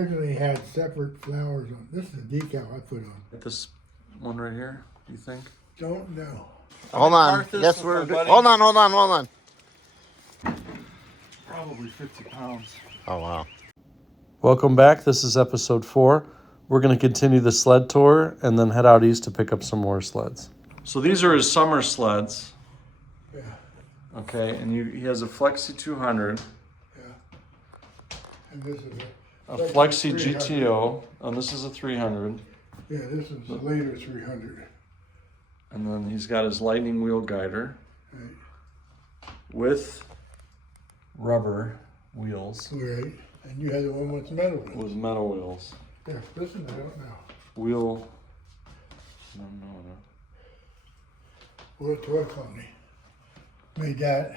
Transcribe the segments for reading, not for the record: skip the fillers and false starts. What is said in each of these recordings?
Originally had separate flowers on. This is a decal I put on. This one right here, do you think? Don't know. Hold on. Yes, we're good. Hold on. Probably 50 pounds. Oh, wow. Welcome back. This is episode 4. We're going to continue the sled tour and then head out east to pick up some more sleds. So these are his summer sleds. Yeah. Okay, and he has a Flexi 200. Yeah. And this is A Flexi GTO, and this is a 300. Yeah, this is a later 300. And then he's got his lightning wheel guider Right. with rubber wheels. Right. And you had the one with metal wheels. With metal wheels. Yeah, listen, I don't know. Wheel. No. We're a toy company. Made that.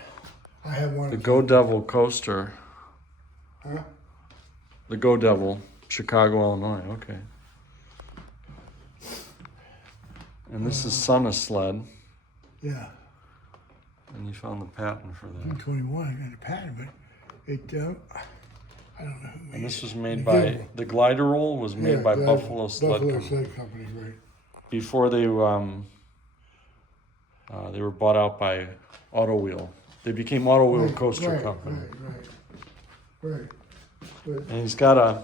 I have one. The Go Devil coaster. Huh? The Go Devil, Chicago, Illinois. Okay. And this is Son Sled. Yeah. And you found the patent for that. 21. I got a patent, but it, I don't know who made And this it. was made by, the glider roll was made by Buffalo Sled Buffalo Company. Sled Company, right. Before they were bought out by Auto Wheel. They became Auto Wheel Coaster Company. Right. But, And he's got a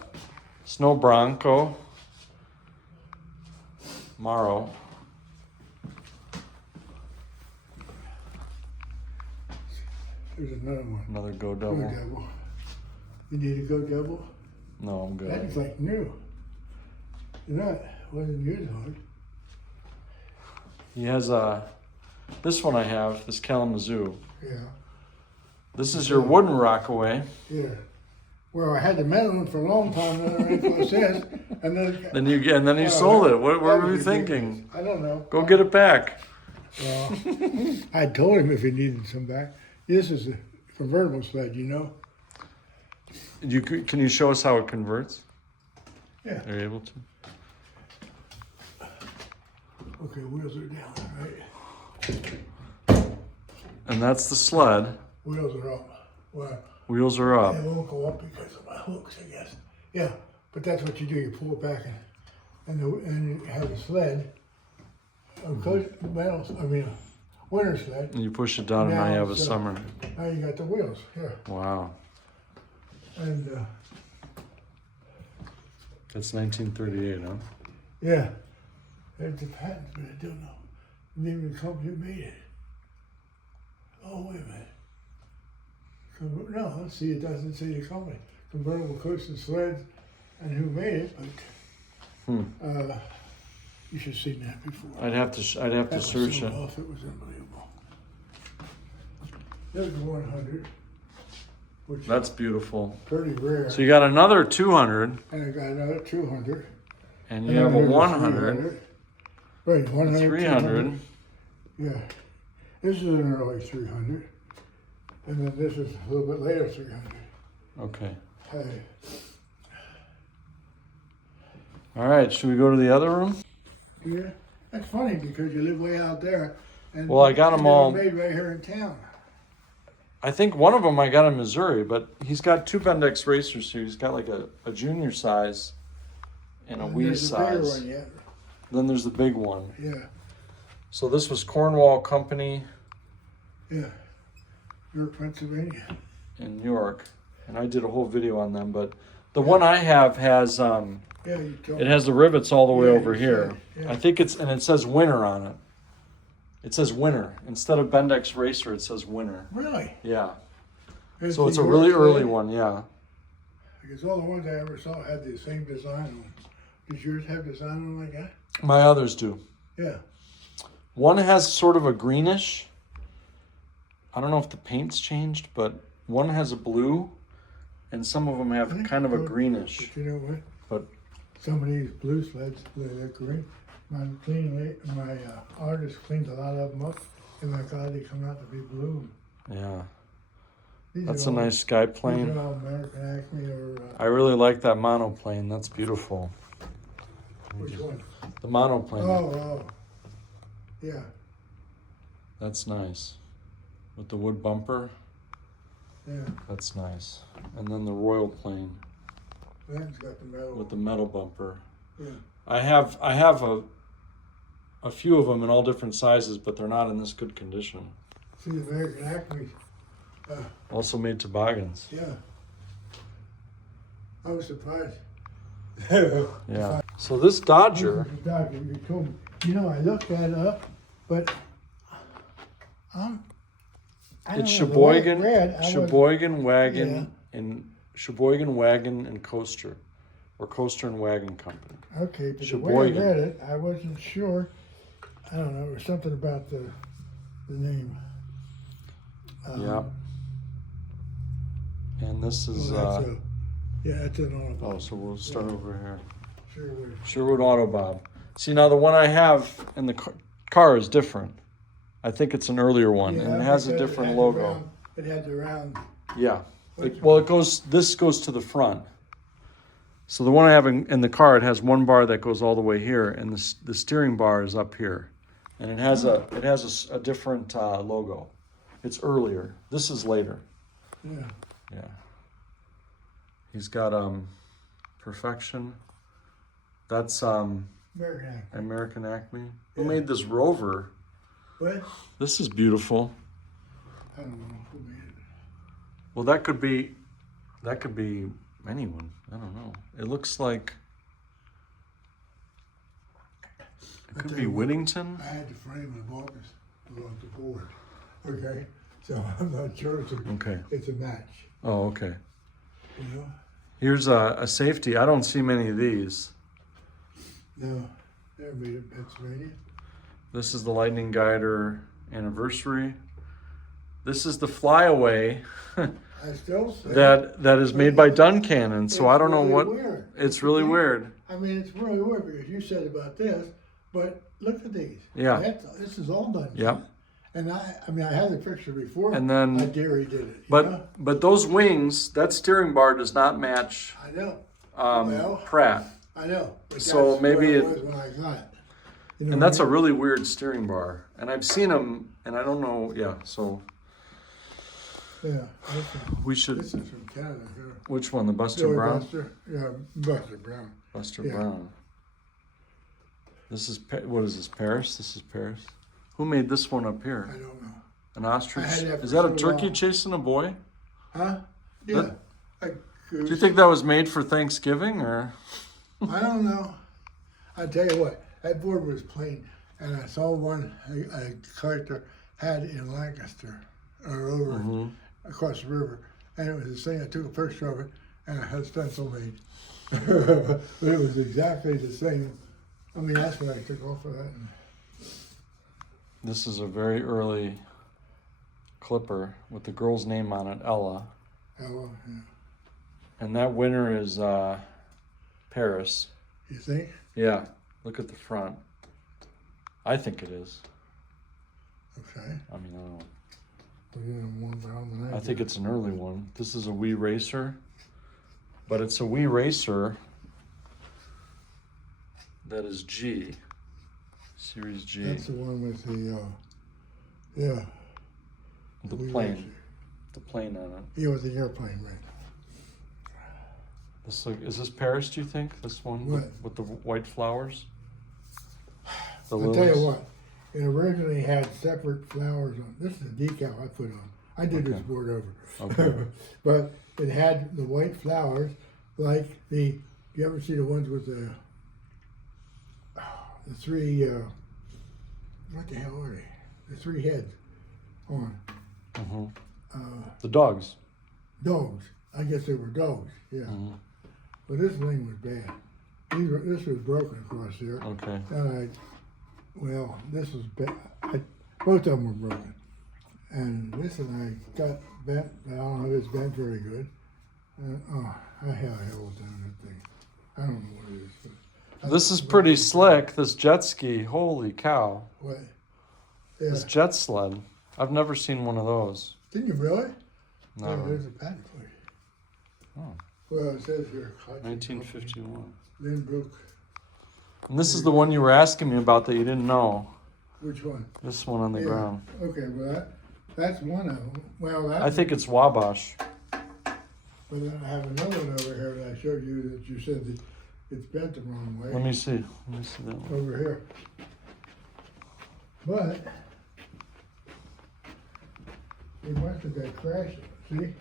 Snow Bronco Maro. there's another one. Another Go Go Devil. Devil. You need a Go Devil? No, I'm good. That's like new. Not, wasn't used hard. He has this one I have, this Kalamazoo. Yeah. This is your wooden Rockaway. Yeah. Well, I had the metal one for a long time, then I ran for this, and then. Then you sold it. What were you thinking? I don't know. Go get it back. Well, I told him if he needed some back. This is a convertible sled, you know? Can you show us how it converts? Yeah. Are you able to? Okay, wheels are down, right? And that's the sled. Wheels are up. Well, Wheels are up. they won't go up because of my hooks, I guess. Yeah, but that's what you do. You pull it back and you have a sled. Winter sled. And you push it down and now you have a summer. Now you got the wheels, yeah. Wow. And That's 1938, huh? yeah, there's the patent, but I don't know. The name of the company who made it. Oh, wait a minute. No, let's see, it doesn't say the company. Convertible coaster sleds and who made it, but you should have seen that before. I'd have to search it. Off, it was unbelievable. There's the 100, which That's is beautiful. pretty rare. So you got another 200, And I got another 200. and you have a 100, Right, a 100, 300. Yeah. This is an early 300. And then this is a little bit later 300. Okay. Hey. All right. Should we go to the other room? Yeah. That's funny because you live way out there. And Well, I got them they were all. made right here in town. I think one of them I got in Missouri, but he's got 2 Bendix racers here. He's got like a junior size and a wee there's a bigger size. one yet. Then there's the big one. Yeah. So this was Cornwall Company Yeah. York, Pennsylvania. in New York, and I did a whole video on them. But the one I have has Yeah, you told it has the rivets all the way Yeah, over you here. said, yeah. I think it says Winter on it. It says Winter instead of Bendix Racer. It says Winter. Really? Yeah. It's So it's the a really York early sled? one. Yeah. Because all the ones I ever saw had the same design on. Does yours have design on like that? My others do. Yeah. One has sort of a greenish. I don't know if the paint's changed, but one has a blue, and some of them have kind of a greenish. But you know what? But Some of these blue sleds, they're green. My artist cleans a lot of them up, and my God, they come out to be blue. yeah, These that's are a all- nice sky These plane. are all American Acme or I really like that monoplane. That's beautiful. which one? The monoplane. Oh, yeah. That's nice. With the wood bumper. Yeah. That's nice. And then the Royal plane. Ben's got the metal. with the metal bumper. Yeah. I have a few of them in all different sizes, but they're not in this good condition. See the American Acme. Also made toboggans. Yeah. I was surprised. Yeah. So this Dodger. The Dodger, you told me. You know, I looked that up, but It's Sheboygan, Sheboygan wagon Sheboygan wagon and coaster, or coaster and wagon company. Okay, but Sheboygan. the way I read it, I wasn't sure. I don't know. It was something about the name. Yeah. And this is Well, that's an auto. oh, so we'll start over here. Sherwood. Sherwood Auto Bob. See, now the one I have in the car is different. I think it's an earlier one, and it has a different logo. It had the round. Yeah. This goes to the front. So the one I have in the car, it has one bar that goes all the way here, and the steering bar is up here, and it has a different logo. It's earlier. This is later. Yeah. Yeah. He's got Perfection. That's American Acme. Who made this Rover? What? This is beautiful. I don't know who made it. Well, that could be anyone. I don't know. It looks like it could be Whittington. I had the frame and bought this on the board. Okay, so I'm not sure it's a match. Oh, okay. You know? Here's a safety. I don't see many of these. No, they're made in Pennsylvania. This is the Lightning Guider anniversary. This is the Flyaway I still say that is made by Duncannon. So I don't know what. Weird. It's really weird. I mean, it's really weird because you said about this, but look at these. Yeah. This is all done. Yep. And I mean, I had the picture before. And then I dare he did it. But those wings, that steering bar does not match. I know. Pratt. I know. But So that's maybe what it was when I got it. You know And what that's I a mean? really weird steering bar. And I've seen them, and I don't know. Yeah. So Yeah. we should. This is from Canada. Here. Which one? The Buster Joey Brown. Buster? Yeah, Buster Brown. Buster Yeah. Brown. This is what is this? Paris. This is Paris. Who made this one up I here? don't know. An ostrich? I had that Is for that a so turkey long. chasing a boy? Huh? Yeah. Do you think that was made for Thanksgiving or? I don't know. I tell you what, that board was plain, and I saw one a collector had in Lancaster, or over across the river, and it was this thing. I took a picture of it, and I had stencil made, but it was exactly the same. I mean, that's what I took off of that. This is a very early clipper with the girl's name on it, Ella. Ella, yeah. And that winner is Paris. You think? Yeah, look at the front. I think it is. Okay. I mean, I don't know. We're getting one down the night. I think it's an early one. This is a Wee Racer, but it's a Wee Racer that is G, Series G. That's the one with the, The Wee plane, Racer. the plane on it. Yeah, with the airplane, right? This is this Paris? Do you think this one What? with the white flowers? The I'll tell you lilies? what, it originally had separate flowers on. This is a decal I put on. I did this Okay. board over. Okay. But it had the white flowers, like you ever see the ones with the three, what the hell are they? The three heads on. The dogs. Dogs. I guess they were dogs, yeah. But this thing was bad. This was broken across there. Okay. And this was bad. Both of them were broken. And this one I got bent. I don't know if it's bent very good. I had a hell down that thing. I don't know what it is. But This is pretty slick. This jet ski. Holy cow! What? Yeah. This jet sled. I've never seen one of those. Didn't you really? No. Oh, there's a patent for you. Oh. Well, it says here. 1951. Lindbrook. And this is the one you were asking me about that you didn't know. Which one? This one on the ground. Okay, well that's one of them. Well, that's I think it's Wabash. But then I have another one over here that I showed you that you said that it's bent the wrong way. Let me see that one. Over here. But it must have got crashed. See?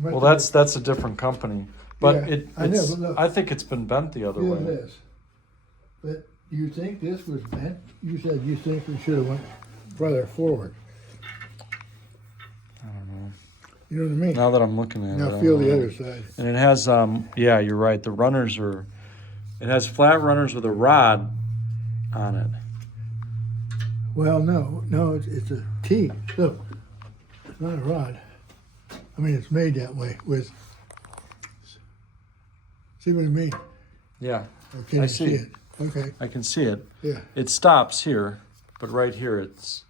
Well, that's a different company, but Yeah, I know, it's. but look. I think it's been bent the other Feel way. this. But you think this was bent? You said you think we should have went further forward. I don't know. You know what I mean? Now that I'm looking at it, Now I feel don't the know. other side. And it has, yeah, you're right. The runners are. It has flat runners with a rod on it. Well, no, it's a T. Look, it's not a rod. I mean, it's made that way with. See what I mean? Yeah, Or can I you see. see it? Okay, I can see it. yeah. It stops here, but right here it's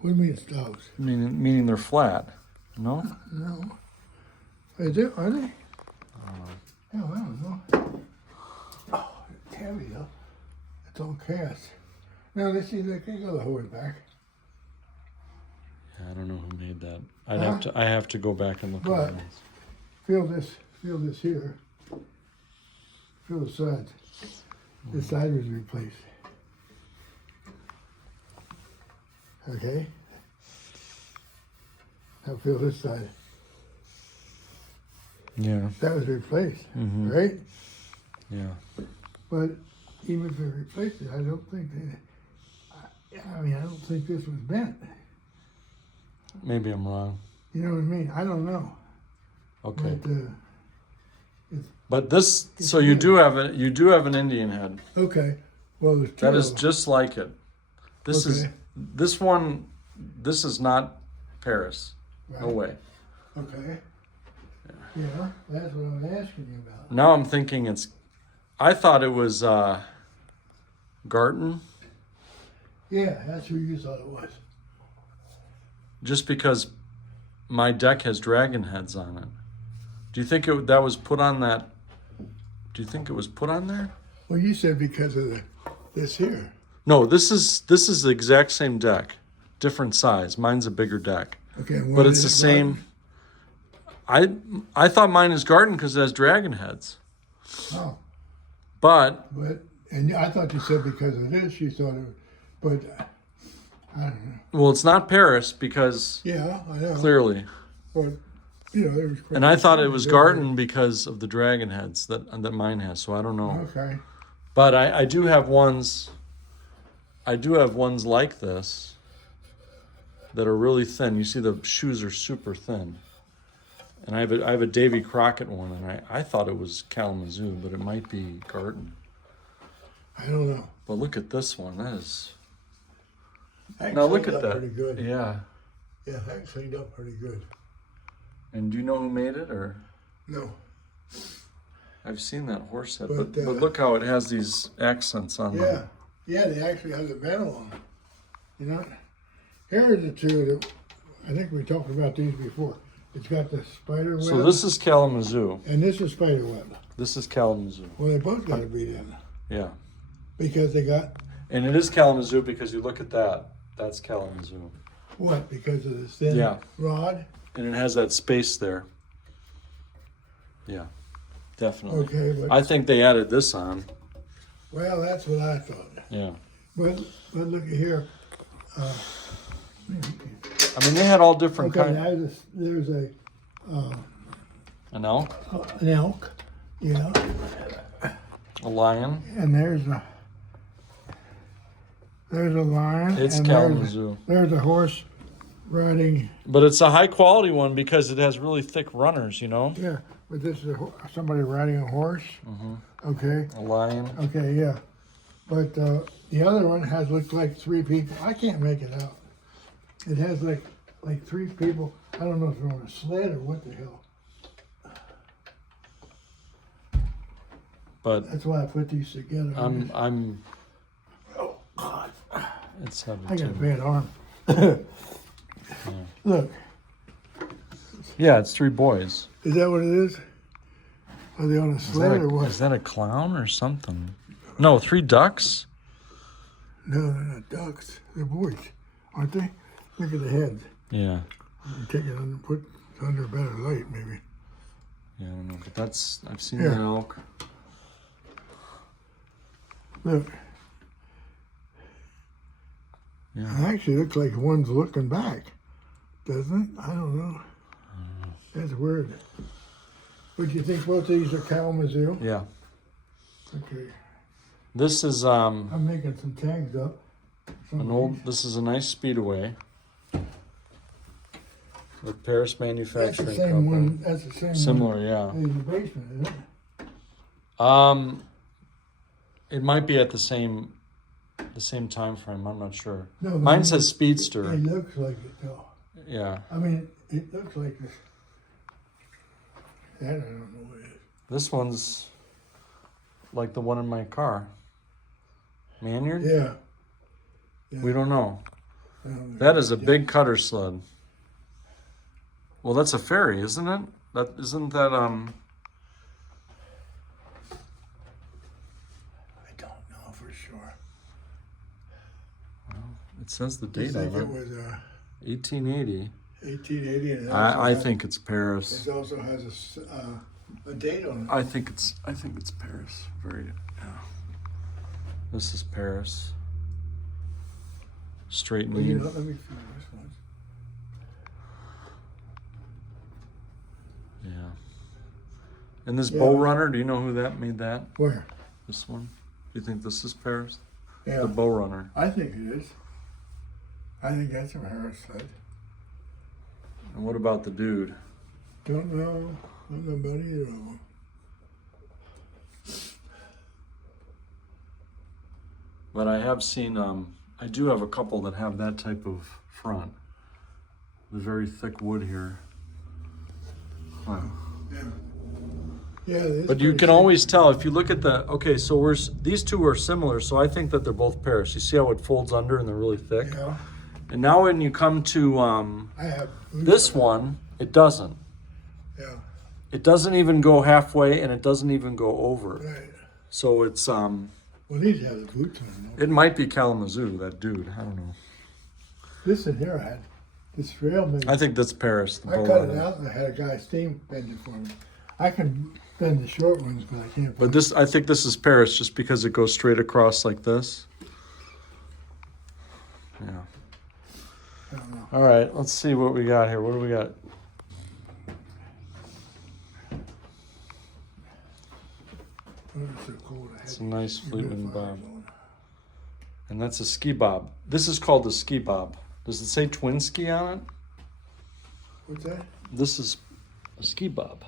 What do you mean it stops? meaning they're flat. No? No. Is it? Are they? Hell, I don't know. Oh, it's heavy though. It's all cast. Now let's see. They can go the whole way back. I don't know who made that. Huh? I have to go back and look But- at it. Feel this here. Feel the sides. This side was replaced. Okay. Now feel this side. Yeah. That was replaced, Mhm. right? Yeah. But even if they replaced it, I don't think I mean, I don't think this was bent. Maybe I'm wrong. You know what I mean? I don't know. Okay. But, But this, so you do have an Indian head. okay. Well, there's two That of is them. just like it. This is Okay. this one. This is not Paris. No Right. way. Okay. Yeah, that's what I'm asking you about. Now I'm thinking it's. I thought it was Garten, Yeah, that's who you thought it was. just because my deck has dragon heads on it. Do you think that was put on that? Do you think it was put on there? Well, you said because of this here. No, this is the exact same deck, different size. Mine's a bigger deck, Okay, and but what it's the is it, same. I thought mine is Garden because it has dragon heads, Oh, but and I thought you said because of this, you thought it, but I don't know. well, it's not Paris because Yeah, I know. clearly, But you know, it was. and I thought it was Garden because of the dragon heads that mine has. So I don't know, Okay. but I do have ones. I do have ones like this that are really thin. You see the shoes are super thin. And I have a Davy Crockett one, and I thought it was Kalamazoo, but it might be Garden. I don't know. But look at this one. That is. That Now look cleaned at up that. Pretty good. Yeah. Yeah, that cleaned up pretty good. And do you know who made it, or No. I've seen that horse head, But, but look how it has these accents on Yeah. them. Yeah, they actually have the metal on them. You know, here are the two that I think we talked about these before. It's got the spider web. So this is Kalamazoo. and this is spider web. This is Kalamazoo. Well, they both got to be them Yeah. because they got And it is Kalamazoo because you look at that. That's Kalamazoo. what? Because of the thin Yeah. rod. And it has that space there. Yeah. Definitely. Okay, but I think they added this on. well, that's what I thought. Yeah. But look at here. I mean, they had all different Okay, kinds. there's An elk, an elk. Yeah, a lion. and there's a lion. It's and Kalamazoo. There's a horse riding. But it's a high quality one because it has really thick runners, you know? Yeah, but this is somebody riding a horse. Okay. A lion. Okay, yeah. But the other one looks like three people. I can't make it out. It has like three people. I don't know if they're on a sled or what the hell. But That's why I put these together. I'm Oh God, it's heavy I got a too. bad arm. Look, Yeah, it's three boys. is that what it is? Are they on a sled or what? Is that a clown or something? No, three ducks? No, they're not ducks. They're boys, aren't they? Look at the heads. Yeah. Take it and put it under a better light, maybe. Yeah, I don't know, but that's, I've seen Yeah. the elk. Look, Yeah. it actually looks like one's looking back, doesn't it? I don't know. That's weird. Would you think both of these are Kalamazoo? Yeah. Okay. This is I'm making some tags up. this is a nice speedway. With Paris That's the Manufacturing same Company. one. That's the same Similar, one yeah. in the basement, isn't it? It might be at the same time frame. I'm not sure. No, Mine but says Speedster. It looks like it though. Yeah. I mean, it looks like this. That I don't know what it is. This one's like the one in my car. Maynard? Yeah. We don't know. That is a big cutter sled. Well, that's a ferry, isn't it? Isn't that I don't know for sure. It says the I date think on it it. was 1880. 1880. And it I also think it's Paris. it also has a date on it. I think it's Paris. Very yeah. This is Paris. Straight Well, you lead. know, let me feel this one. Yeah. And this Yeah. Bow Runner, do you know who that made that? Where? This one? Do you think this is Paris? Yeah. The Bow Runner. I think it is. I think that's a Harris sled. And what about the dude? Don't know. Don't know about either of them. But I have seen, I do have a couple that have that type of front. The very thick wood here. Wow. Yeah. Yeah, it is But you pretty can thick. always tell if you look at the, okay, so these two are similar, so I think that they're both Paris. You see how it folds under and they're really thick? Yeah. And now when you come to I have this one, it doesn't. Yeah. It doesn't even go halfway and it doesn't even go over. Right. So it's, Well, these have the boots on them. it might be Kalamazoo, that dude. I don't know. This in here I had this rail made. I think that's Paris. The I Bow cut it Runner. out and I had a guy steam bend it for me. I can bend the short ones, but I can't. But this, I think this is Paris just because it goes straight across like this. Yeah. I don't know. All right, let's see what we got here. What do we got? Oh, it's so cold. I had It's a nice Fleetwood humidifiers Bob. on. And that's a ski bob. This is called the ski bob. Does it say twin ski on it? What's that? This is a ski bob.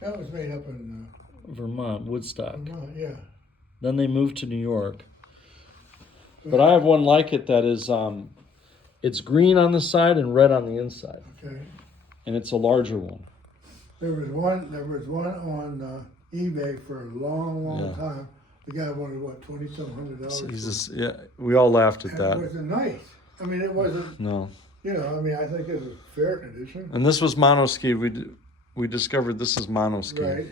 That was made up in Vermont, Woodstock. Vermont, yeah. Then they moved to New York. But I have one like it that is, it's green on the side and red on the inside. Okay. And it's a larger one. There was one on eBay for a long Yeah. time. The guy wanted what, $2,700. So he's just, yeah, we all laughed at It that. wasn't nice. I mean, it wasn't. No. You know, I mean, I think it was fair condition. And this was monoski. We discovered this is monoski. Right.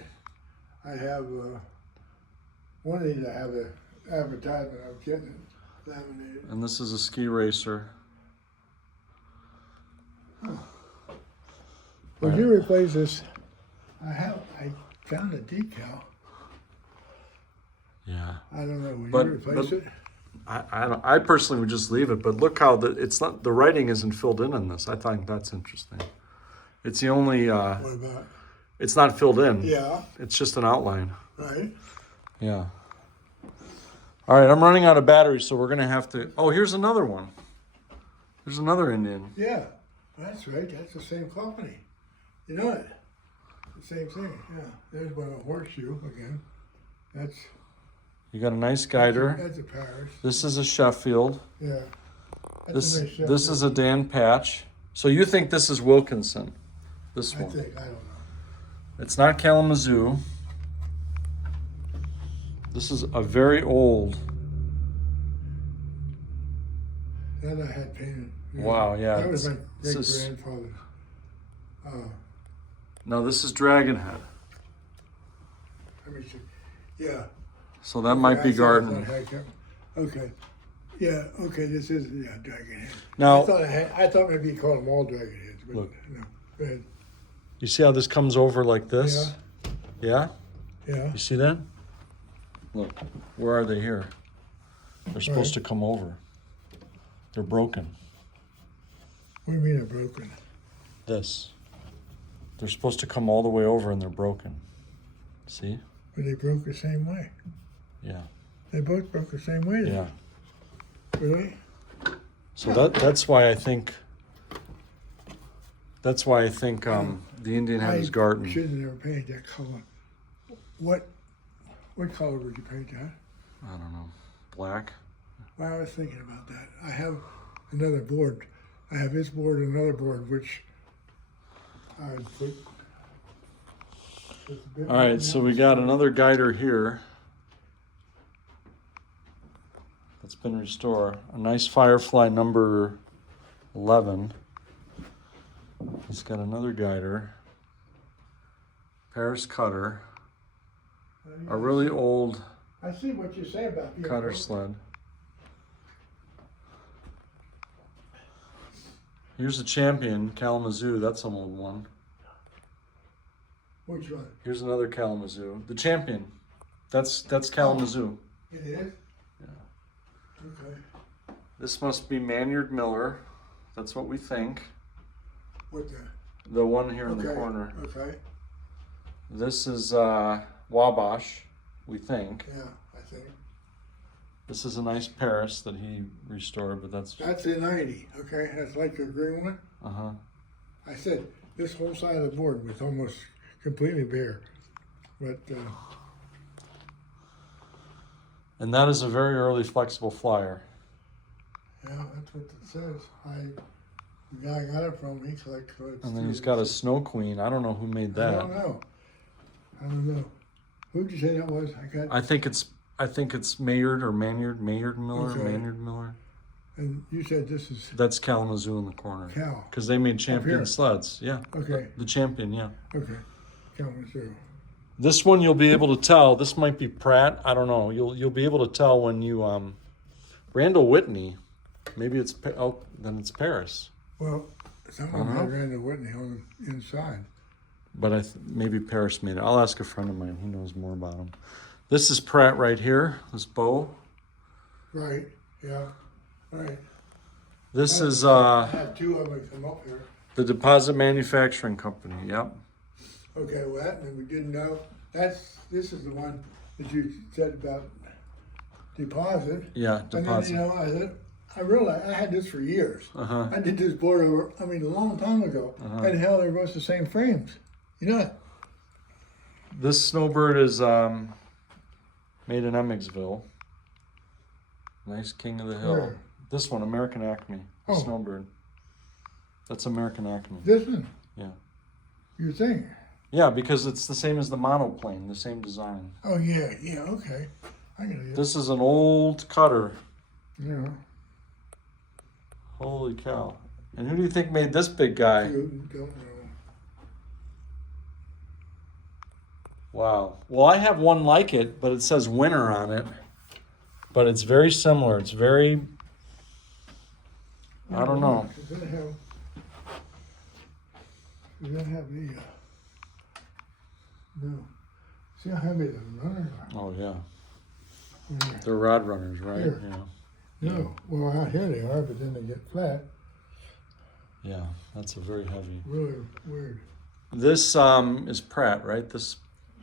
I have one of these. I have an advertisement. I'm getting it laminated. And this is a ski racer. Would you replace this? I found a decal. Yeah. I don't know. Would But- you replace it? I personally would just leave it, but look how the writing isn't filled in this. I think that's interesting. It's the only, What about? it's not filled in. Yeah. It's just an outline. Right. Yeah. All right, I'm running out of batteries, so we're gonna have to, oh, here's another one. There's another Indian. Yeah. That's right. That's the same company. You know it. The same thing. Yeah. There's one a horseshoe again. That's You got a nice guider. That's a Paris. This is a Sheffield. Yeah. That's This a nice Sheffield. this is a Dan Patch. So you think this is Wilkinson? This I one. think I don't know. It's not Kalamazoo. This is a very old. That I had painted. Wow, yeah, That was my this great is- grandfather's. No, this is Dragonhead. Let me see. Yeah. So that might be I thought Garden. I had- Okay. Yeah. Okay. This is dragon head. Now, I thought maybe you called them all dragon heads, but Look. no. Go ahead. you see how this comes over like this? Yeah. Yeah? Yeah. You see that? Look, where are they here? They're supposed to come over. They're broken. What do you mean they're broken? This. They're supposed to come all the way over and they're broken. See? But they broke the same way. Yeah. They both broke the same way. Then. Yeah. Really? So that's why I think the Indian had his I garden. should have never painted that color. What color would you paint that? I don't know. Black. Well, I was thinking about that. I have another board. I have this board and another board, which I would put. just a bit All right, more so down. we got another guider here that's been restored. A nice Firefly number 11. He's got another guider. Paris cutter. A really old I see what you say about the cutter sled. Here's the Champion, Kalamazoo. That's an old one. Which one? Here's another Kalamazoo. The Champion. That's Kalamazoo. It is? Yeah. Okay. This must be Maynard Miller. That's what we think. What The one here in okay. the corner. Okay. This is Wabash, we think. Yeah, I think. This is a nice Paris that he restored, but that's That's a 90. Okay, that's like the green one. uh-huh. I said this whole side of the board was almost completely bare, but And that is a very early flexible flyer. yeah, that's what it says. The guy I got it from, he collects. And then he's got a Snow Queen. I don't know who made that. I don't know. Who'd you say that was? I think it's Maynard or Maynard Miller. Okay. Maynard Miller. And you said this is That's Kalamazoo in the corner. Cal. Because they made here. Champion sleds. Yeah. Okay. The Champion, yeah. Okay. Kalamazoo. This one you'll be able to tell. This might be Pratt. I don't know. You'll be able to tell when you Randall Whitney. Maybe it's then it's Paris. Well, someone had Randall Whitney on the inside. But maybe Paris made it. I'll ask a friend of mine. He knows more about them. This is Pratt right here. This bow. Right. Yeah. Right. This is I had two of them come up here. the Deposit Manufacturing Company. Yep. Okay, well, that one we didn't know. This is the one that you said about deposit. Yeah, And then, Deposit. I realized I had this for years. Uh-huh. I did this board over, a long time ago. And hell, they was the same frames. You know, This snowbird is made in Emmetsville. Nice King of the Hill. Where? This one, American Acme. The Oh. snowbird. That's American Acme. this one, Yeah. you think? Yeah, because it's the same as the monoplane, the same design. Oh, yeah, okay. I get it. This is an old cutter. Yeah. Holy cow. And who do you think made this big guy? You don't know. Wow. Well, I have one like it, but it says winner on it. But it's very similar. It's very, I don't know. Does that have the, no. See how heavy the runners are? Oh, yeah. Yeah. They're rod runners, right? Here. Yeah. No, well, out here they are, but then they get flat. Yeah, that's a very heavy. Really weird. This is Pratt, right? This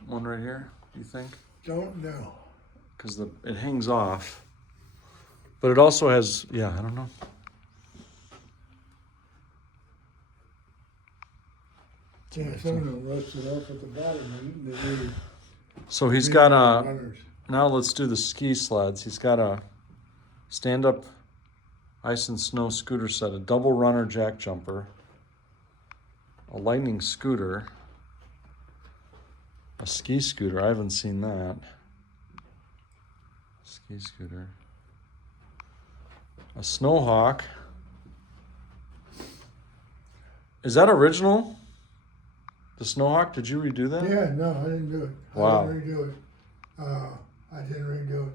one right here, do you think? Don't know. Because it hangs off. But it also has, yeah, I don't know. Yeah, some of them rusted off at the bottom. And they really So he's got a, runners. now let's do the ski sleds. He's got a stand-up ice and snow scooter set, a double runner jack jumper, a lightning scooter, a ski scooter. I haven't seen that. Ski scooter. A snowhawk. Is that original? The snowhawk? Did you redo that? Yeah, no, I didn't do it. Wow. I didn't redo it. I didn't redo it.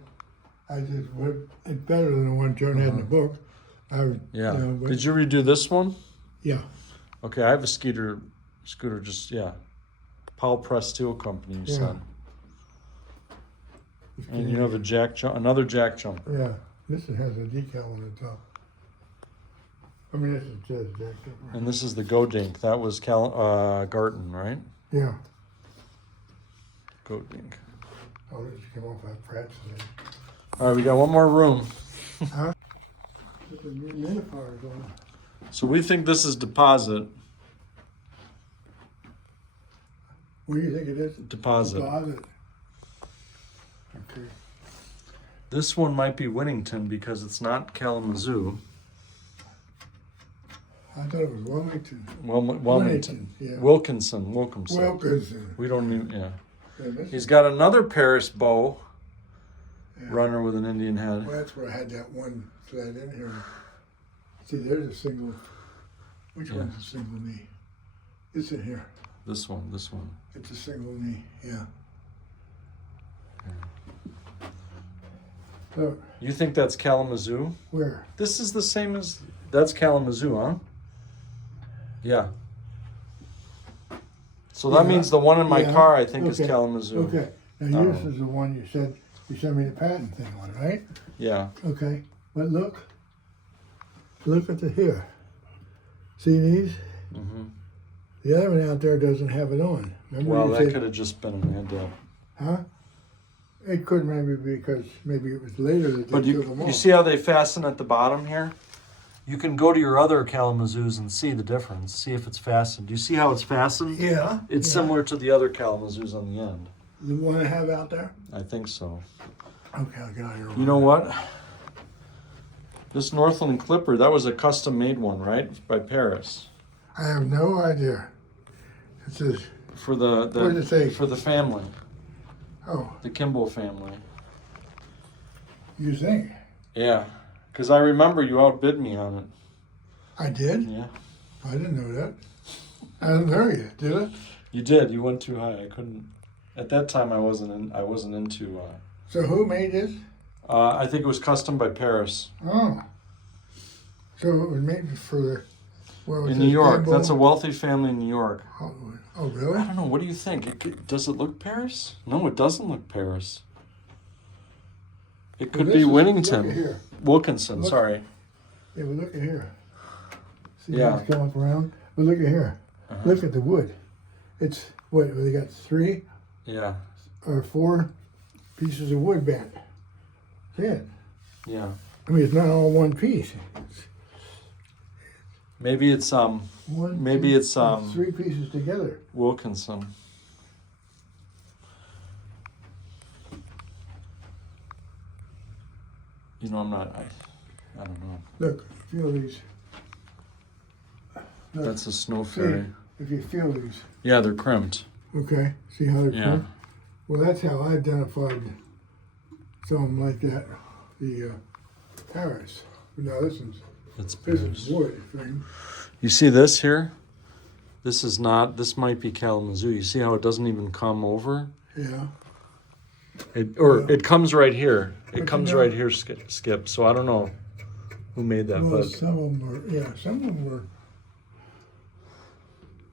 I just would. It's better than the one Joan had in the book. Yeah. But, Did you redo this one? yeah. Okay, I have a scooter just, yeah. Powell Press Steel Company, you Yeah. said. And you have another jack jumper. Yeah, this one has a decal on the top. I mean, this is just jack jumper. And this is the Godink. That was Garton, right? Yeah. Godink. Oh, this came off that Pratt's thing. All right, we got one more room. Huh? There's a humidifier going. So we think this is deposit. What do you think it is? Deposit. Deposit. Okay. This one might be Winnington because it's not Kalamazoo. I thought it was Wilmington. Wilmington. Yeah. Wilkinson. Wilkinson. We don't even, yeah. Yeah, this He's got another Paris bow yeah. runner with an Indian head. Well, that's where I had that one sled in here. See, there's a single. Which Yeah. one's a single knee? It's in here. This one. It's a single knee. Yeah. Look, You think that's Kalamazoo? where? This is the same as, that's Kalamazoo, huh? Yeah. So that Yeah. means the one in my Yeah. car, I think, is Okay. Kalamazoo. Okay. Now Oh. this is the one you said you sent me the patent thing on, right? Yeah. Okay. But look at the here. See these? hmm The other one out there doesn't have it on. Remember Well, you that said, could have just been an ad. huh? It could maybe because maybe it was later that they But took them you off. see how they fasten at the bottom here? You can go to your other Kalamazoos and see the difference. See if it's fastened. Do you see how it's fastened? Yeah. It's yeah. similar to the other Kalamazoos on the end. The one I have out there? I think so. Okay, I'll get out of here. You know what? This Northland Clipper, that was a custom made one, right? By Paris. I have no idea. It says, For the What did it say? for the family. oh, The Kimball family. you think? Yeah. Because I remember you outbid me on it. I did? Yeah. I didn't know that. I didn't know you, did I? You did. You went too high. I couldn't. At that time, I wasn't into. So who made this? I think it was custom by Paris Oh. So it was made for the, what was in it, New York. Campbell? That's a wealthy family in New York. Oh, really? I don't know. What do you think? Does it look Paris? No, it doesn't look Paris. It could Well, be this is- Winnington. Look at here. Wilkinson. Look. Sorry. Yeah, but look at here. See Yeah. how it's come up around? But look at here. Uh-huh. Look at the wood. It's, what, they got 3 Yeah. or 4 pieces of wood bent. See it? Yeah. I mean, it's not all one piece. It's Maybe it's one, Maybe two, it's, 3 pieces together. Wilkinson. You know, I'm not. I don't know. Look, feel these. Look, That's a snow see, fairy. if you feel these. Yeah, they're crimped. Okay, see how they're Yeah. crimped? Well, that's how I identified something like that. The Paris. But now this It's is Paris. wood thing. You see this here? This is not. This might be Kalamazoo. You see how it doesn't even come over? Yeah. It comes right here. But It you comes know- right here, Skip. So I don't know who made that, Well, but some of them were. Yeah, some of them were.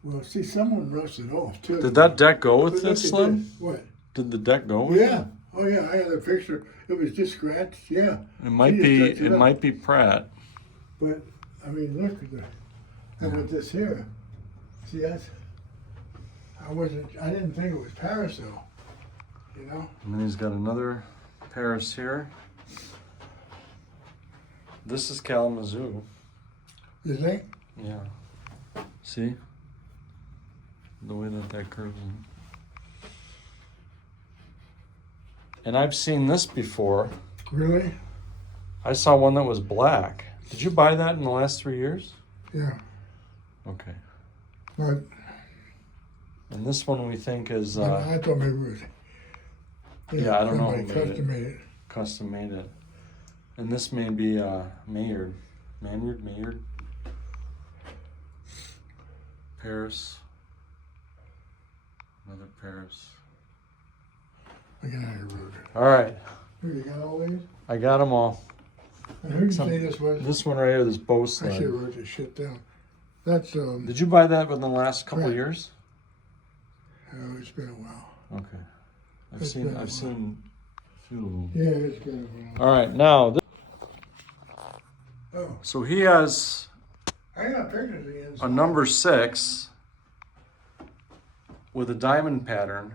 Well, see, someone rusted off too. did that deck go But with look this at sled? this. What? Did the deck go with Yeah. Oh yeah, I had a picture. It was just scratched. Yeah. it? It might She be. just touched It up. might be Pratt. But I mean, look at the. How about this here? See, that's. I didn't think it was Paris though. You know. And then he's got another Paris here. This is Kalamazoo. You think? Yeah. See? The way that curves in. And I've seen this before. Really? I saw one that was black. Did you buy that in the last 3 years? Yeah. Okay. But And this one we think is I thought maybe it was. Yeah, I don't know somebody who made it. custom made it. custom made it. And this may be Maynard. Maynard? Paris. Another Paris. I got out of road. All right. Here, you got all these? I got them all. And who did you Some- say this was? This one right here, this bow I should sled. have wrote this shit down. That's Did you buy that within the last couple of Right. years? Oh, it's been a while. Okay. I've It's been a while. seen a few of them. Yeah, it's been a while. All right, now Oh, so he has I got pictures of the inside. a number 6 with a diamond pattern,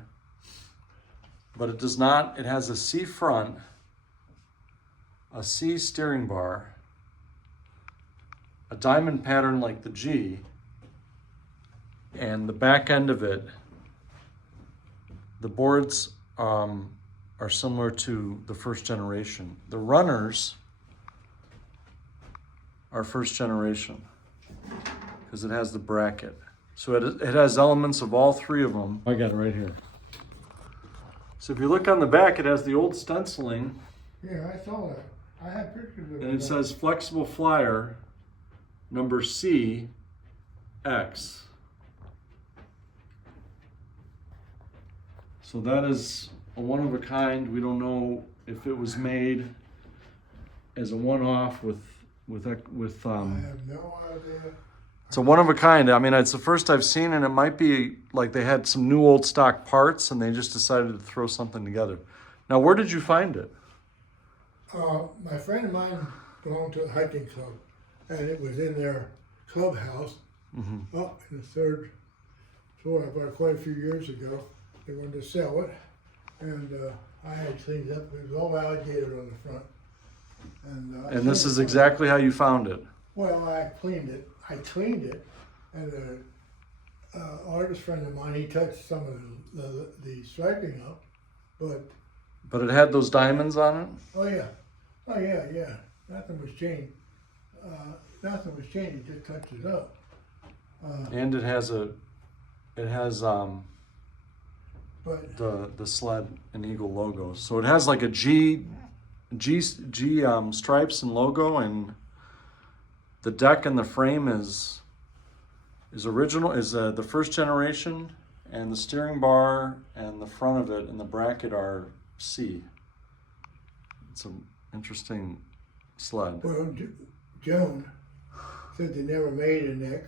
but it does not. It has a C front, a C steering bar, a diamond pattern like the G, and the back end of it, the boards are similar to the first generation. The runners are first generation because it has the bracket. So it has elements of all 3 of them. I got it right here. So if you look on the back, it has the old stenciling, Yeah, I saw that. I had pictures of it. and it says flexible flyer number CX. So that is a one of a kind. We don't know if it was made as a one-off with I have no idea. It's a one of a kind. I mean, it's the first I've seen, and it might be like they had some new old stock parts and they just decided to throw something together. Now, where did you find it? My friend of mine belonged to a hiking club, and it was in their clubhouse up in the 3rd floor. I bought it quite a few years ago. They wanted to sell it, and I had cleaned it up. It was all alligator on the front. And this is exactly how you found it. Well, I cleaned it, and an artist friend of mine, he touched some of the striping up, But it had those diamonds on it? oh yeah, nothing was changed. It just touched it up. And it has But the sled and eagle logo. So it has like a G stripes and logo, and the deck and the frame is original, is the first generation, and the steering bar and the front of it and the bracket are C. It's an interesting sled. well, Joan said they never made an X,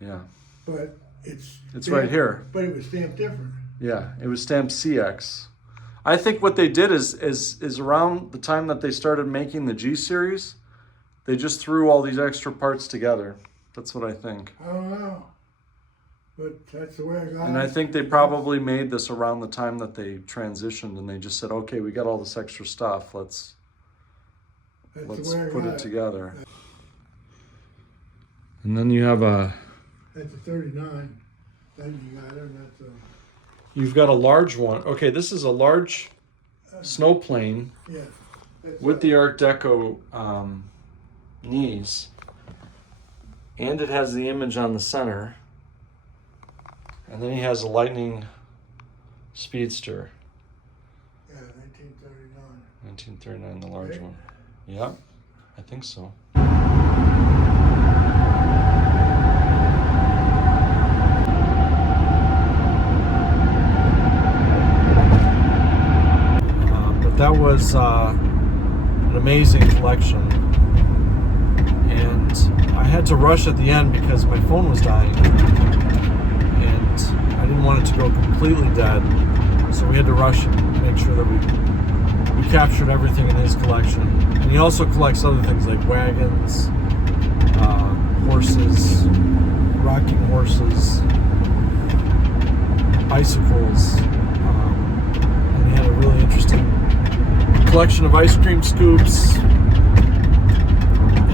Yeah, but it's right here. But it was stamped different. Yeah, it was stamped CX. I think what they did is around the time that they started making the G series, they just threw all these extra parts together. That's what I think. I don't know, but that's the way I got And it. I think they probably made this around the time that they transitioned, and they just said, okay, we got all this extra stuff, let's That's the way I put got it together. And then you have That's a 39. Then you got it, and that's a you've got a large one. Okay, this is a large snow plane yeah. That's with the Art Deco knees, and it has the image on the center, and then he has a Lightning Speedster, yeah, 1939. 1939, the large Right. one. Yeah, I think so. But that was an amazing collection, and I had to rush at the end because my phone was dying, and I didn't want it to go completely dead, so we had to rush and make sure that we captured everything in his collection. And he also collects other things like wagons, horses, rocking horses, bicycles, and he had a really interesting collection of ice cream scoops in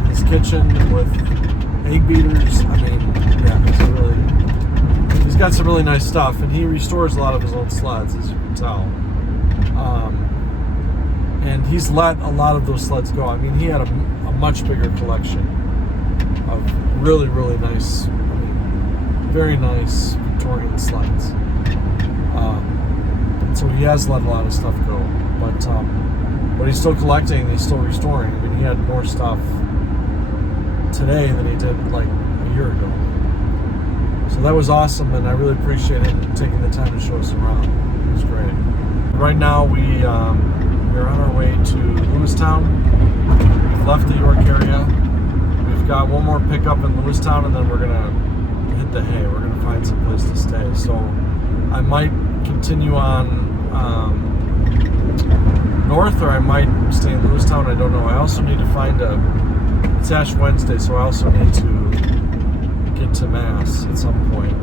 his kitchen with egg beaters. I mean, yeah, he's got some really nice stuff, and he restores a lot of his own sleds, as you can tell. And he's let a lot of those sleds go. I mean, he had a much bigger collection of really, really nice, very nice Victorian sleds. So he has let a lot of stuff go, but he's still collecting, he's still restoring. I mean, he had more stuff today than he did like a year ago. So that was awesome, and I really appreciate him taking the time to show us around. It was great. Right now we're on our way to Lewistown. We've left the York area. We've got one more pickup in Lewistown, and then we're gonna hit the hay. We're gonna find some place to stay. So I might continue on north, or I might stay in Lewistown. I don't know. I also need to find it's Ash Wednesday, so I also need to get to Mass at some point.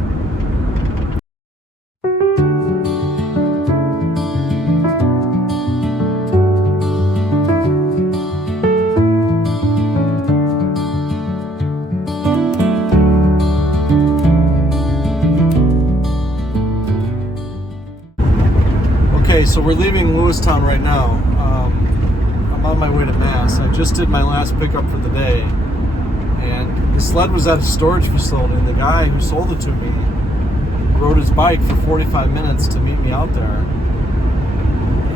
Okay, so we're leaving Lewistown right now. I'm on my way to Mass. I just did my last pickup for the day, and the sled was at a storage facility, and the guy who sold it to me rode his bike for 45 minutes to meet me out there.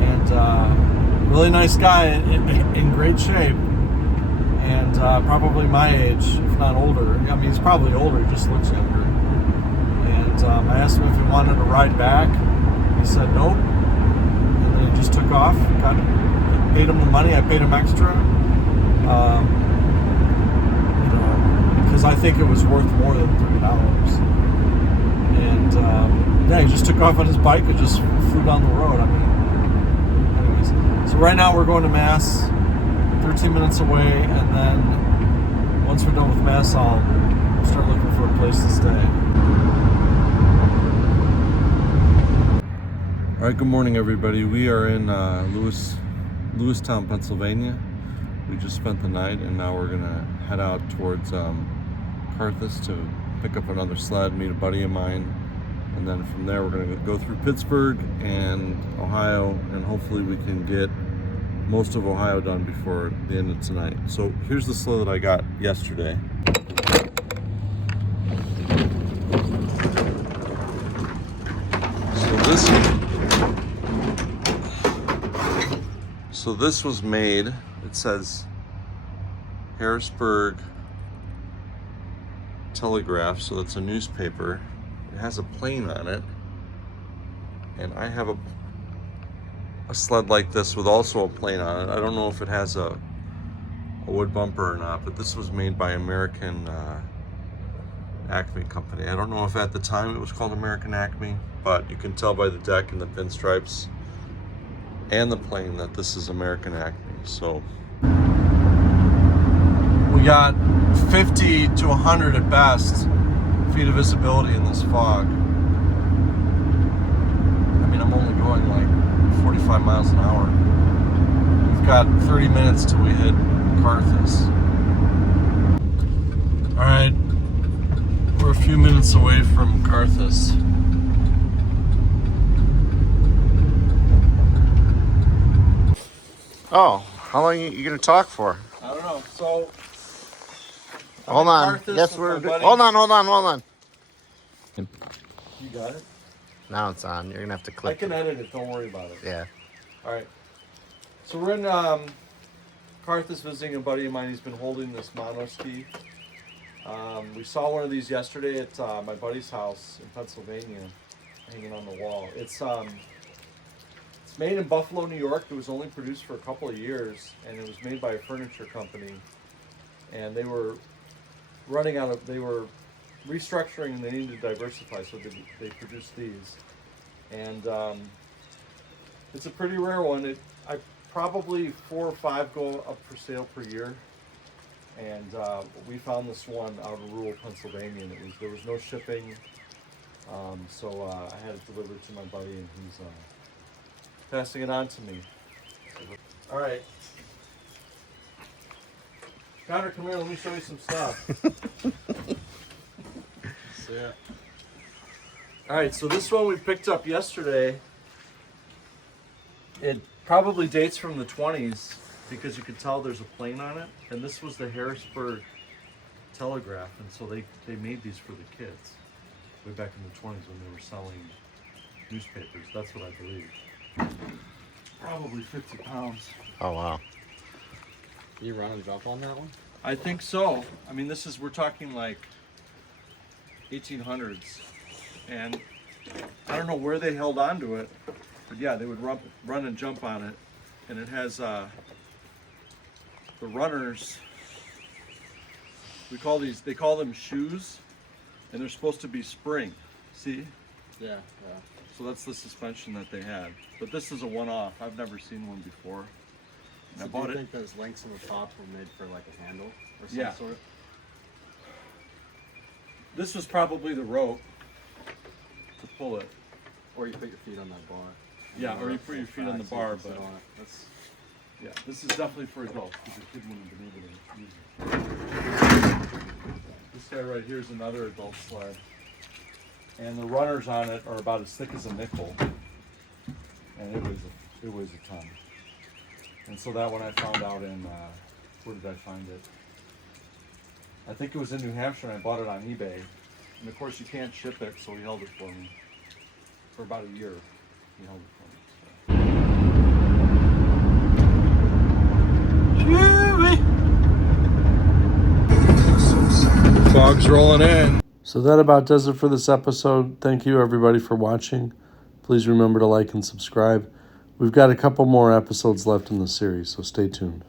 And really nice guy, in great shape, and probably my age, if not older. I mean, he's probably older, he just looks younger. And I asked him if he wanted to ride back. He said nope. He just took off, paid him the money. I paid him extra, because I think it was worth more than $30. And yeah, he just took off on his bike and just flew down the road. I mean, anyways, so right now we're going to Mass, 13 minutes away, and then once we're done with Mass, I'll start looking for a place to stay. All right, good morning, everybody. We are in Lewistown, Pennsylvania. We just spent the night, and now we're gonna head out towards Carthus to pick up another sled, meet a buddy of mine, and then from there we're gonna go through Pittsburgh and Ohio, and hopefully we can get most of Ohio done before the end of tonight. So here's the sled that I got yesterday. So this was made, it says Harrisburg Telegraph, so it's a newspaper. It has a plane on it. And I have a sled like this with also a plane on it. I don't know if it has a wood bumper or not, but this was made by American Acme Company. I don't know if at the time it was called American Acme, but you can tell by the deck and the pinstripes and the plane that this is American Acme. So we got 50 to 100 at best feet of visibility in this fog. I mean, I'm only going like 45 miles an hour. We've got 30 minutes till we hit Carthus. All right, we're a few minutes away from Carthus. Oh, how long are you gonna talk for? I don't know. So Hold on. Carthus Guess with we're my buddy. hold on. You got it? Now it's on. You're gonna have to I click. can edit it, don't worry about it. Yeah. All right. So we're in Carthus visiting a buddy of mine. He's been holding this mono ski. We saw one of these yesterday at my buddy's house in Pennsylvania, hanging on the wall. It's made in Buffalo, New York. It was only produced for a couple of years, and it was made by a furniture company. And they were they were restructuring, and they needed to diversify, so they produced these. And it's a pretty rare one. Probably 4 or 5 go up for sale per year. And we found this one out of rural Pennsylvania, and there was no shipping. So I had it delivered to my buddy, and he's passing it on to me. All right. Connor, come here, let me show you some stuff. Yeah. All right, so this one we picked up yesterday. It probably dates from the 20s because you could tell there's a plane on it. And this was the Harrisburg Telegraph, and so they made these for the kids way back in the 20s when they were selling newspapers. That's what I believe. Probably 50 pounds. Oh wow. You run and jump on that one? I think so. I mean, we're talking like 1800s, and I don't know where they held on to it, but yeah, they would run and jump on it, and it has the runners. They call them shoes. and they're supposed to be spring. See? Yeah, yeah. So that's the suspension that they had. But this is a one-off. I've never seen one before. And So I do bought you it. think those links on the top were made for like a handle or some Yeah. sort? This was probably the rope to pull it. Or you put your feet on that bar. Yeah, or you put your feet on the bar, So you but can sit on it. That's yeah, this is definitely for adults because a kid wouldn't have been able to use it. This guy right here is another adult sled. And the runners on it are about as thick as a nickel. And it weighs a ton. And so that one I found out in, where did I find it? I think it was in New Hampshire, and I bought it on eBay. And of course you can't ship it, so he held it for me. For about a year, he held it for me. So. Fog's rolling in. So that about does it for this episode. Thank you everybody for watching. Please remember to like and subscribe. We've got a couple more episodes left in the series, so stay tuned.